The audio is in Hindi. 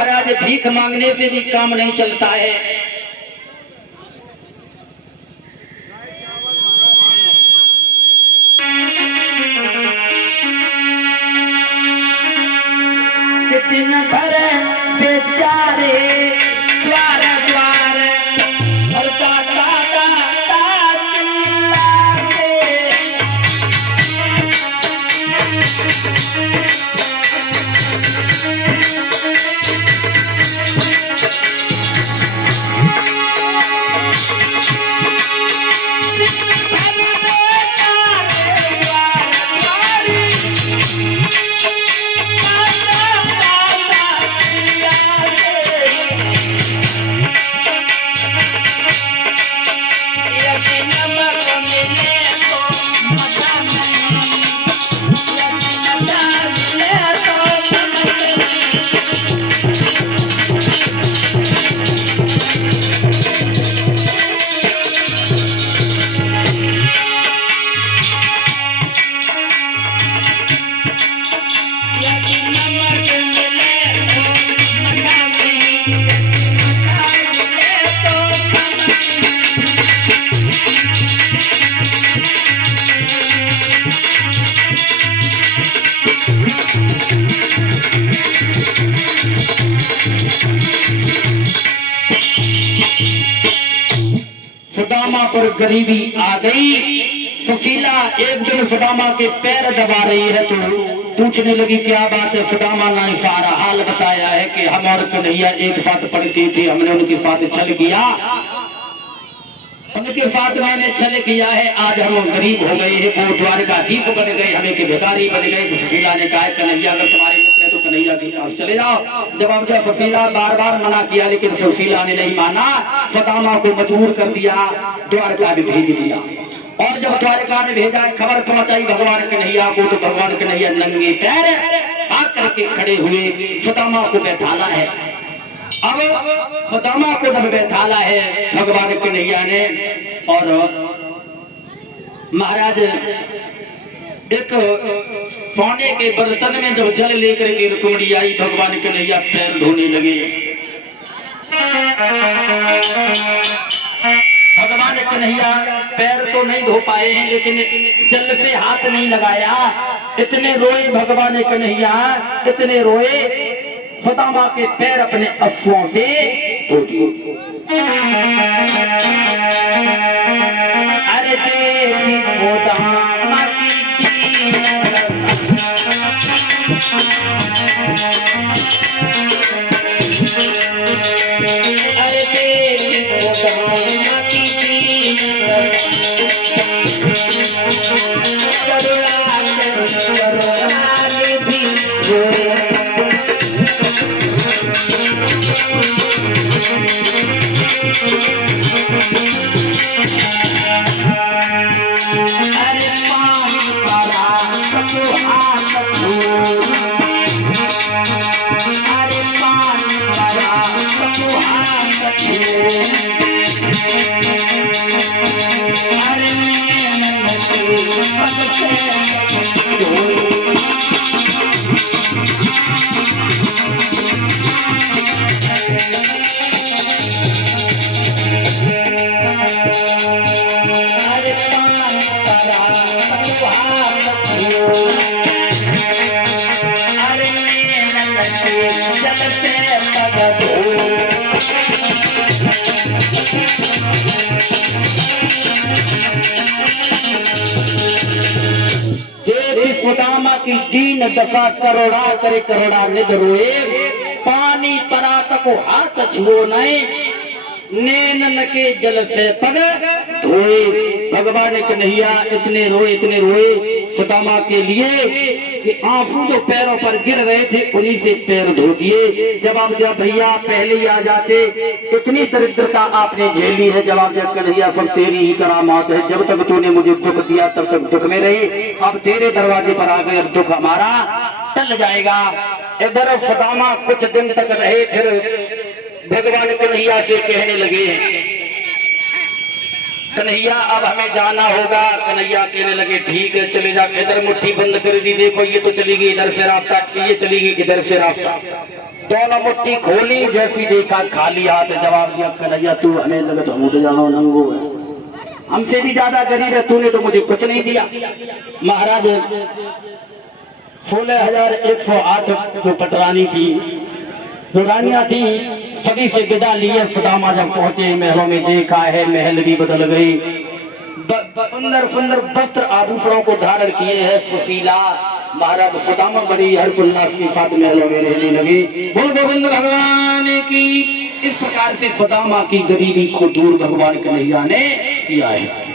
महाराज भीख मांगने से भी काम नहीं चलता है। दिन भर बेचारे द्वार द्वार और दादा दादा चिल्लाते। सुदामा पर गरीबी आ गई। सुशीला एक दिन सुदामा के पैर दबा रही है तो पूछने लगी क्या बात है। सुदामा ने सारा हाल बताया है कि हम और कन्हैया एक साथ पढ़ते थे, हमने उनके साथ छल किया, उनके साथ मैंने छल किया है। आज हम गरीब हो गए हैं, वो द्वारकाधीश बन गए, हमें के भिखारी बन गए। सुशीला ने कहा कन्हैया अगर तुम्हारे मित्र है तो कन्हैया के पास चले जाओ। जब सुशीला बार बार मना किया लेकिन सुशीला ने नहीं माना, सुदामा को मजबूर कर दिया, द्वारका में भेज दिया। और जब द्वारका में भेजा खबर पहुंचाई भगवान कन्हैया को तो भगवान कन्हैया नंगे पैर आकर के खड़े हुए सुदामा को बैठाला है। अब सुदामा को जब बैठाला है भगवान कन्हैया ने और महाराज एक सोने के बर्तन में जब जल लेकर के रुक्मिणी आई, भगवान कन्हैया पैर धोने लगे। भगवान कन्हैया पैर तो नहीं धो पाए हैं लेकिन जल से हाथ नहीं लगाया। इतने रोए भगवान कन्हैया, इतने रोए, सुदामा के पैर अपने अश्वों से धो दिए। अरे देवी सुदामा की अरे देवी सुदामा की सुदामा की दीन दशा करोड़ा करे करोड़ा निध रोए। पानी परात को हाथ छुओ नहीं, नैनन के जल से पग धोए। भगवान कन्हैया इतने रोए सुदामा के लिए कि आंसू जो पैरों पर गिर रहे थे उन्हीं से पैर धो दिए। जवाब दिया भैया पहले ही आ जाते, इतनी दरिद्रता आपने झेली है। जवाब दिया कन्हैया सब तेरी ही करामात है, जब तक तूने मुझे दुख दिया तब तक दुख में रही, अब तेरे दरवाजे पर आ गए, अब दुख हमारा टल जाएगा। इधर सुदामा कुछ दिन तक रहे, फिर भगवान कन्हैया से कहने लगे कन्हैया अब हमें जाना होगा। कन्हैया कहने लगे ठीक है चले जा। इधर मुट्ठी बंद कर दी, देखो ये तो चली गई इधर से रास्ता, ये चली गई इधर से रास्ता। दोनों मुट्ठी खोली, जैसी देखा खाली हाथ, जवाब दिया कन्हैया तू हमें लगे तो मुझे जानो नंगो है, हमसे भी ज्यादा गरीब है, तूने तो मुझे कुछ नहीं दिया। महाराज 16,108 जो पटरानी थी, जो रानियां थी, सभी से विदा लिए। सुदामा जब पहुंचे महलों में देखा है महल भी बदल गई, सुंदर सुंदर वस्त्र आभूषणों को धारण किए हैं सुशीला। महाराज सुदामा बड़ी हर्षोल्लास के साथ महलों में रहने लगे। बोल गोविंद भगवान की। इस प्रकार से सुदामा की गरीबी को दूर भगवान कन्हैया ने किया है।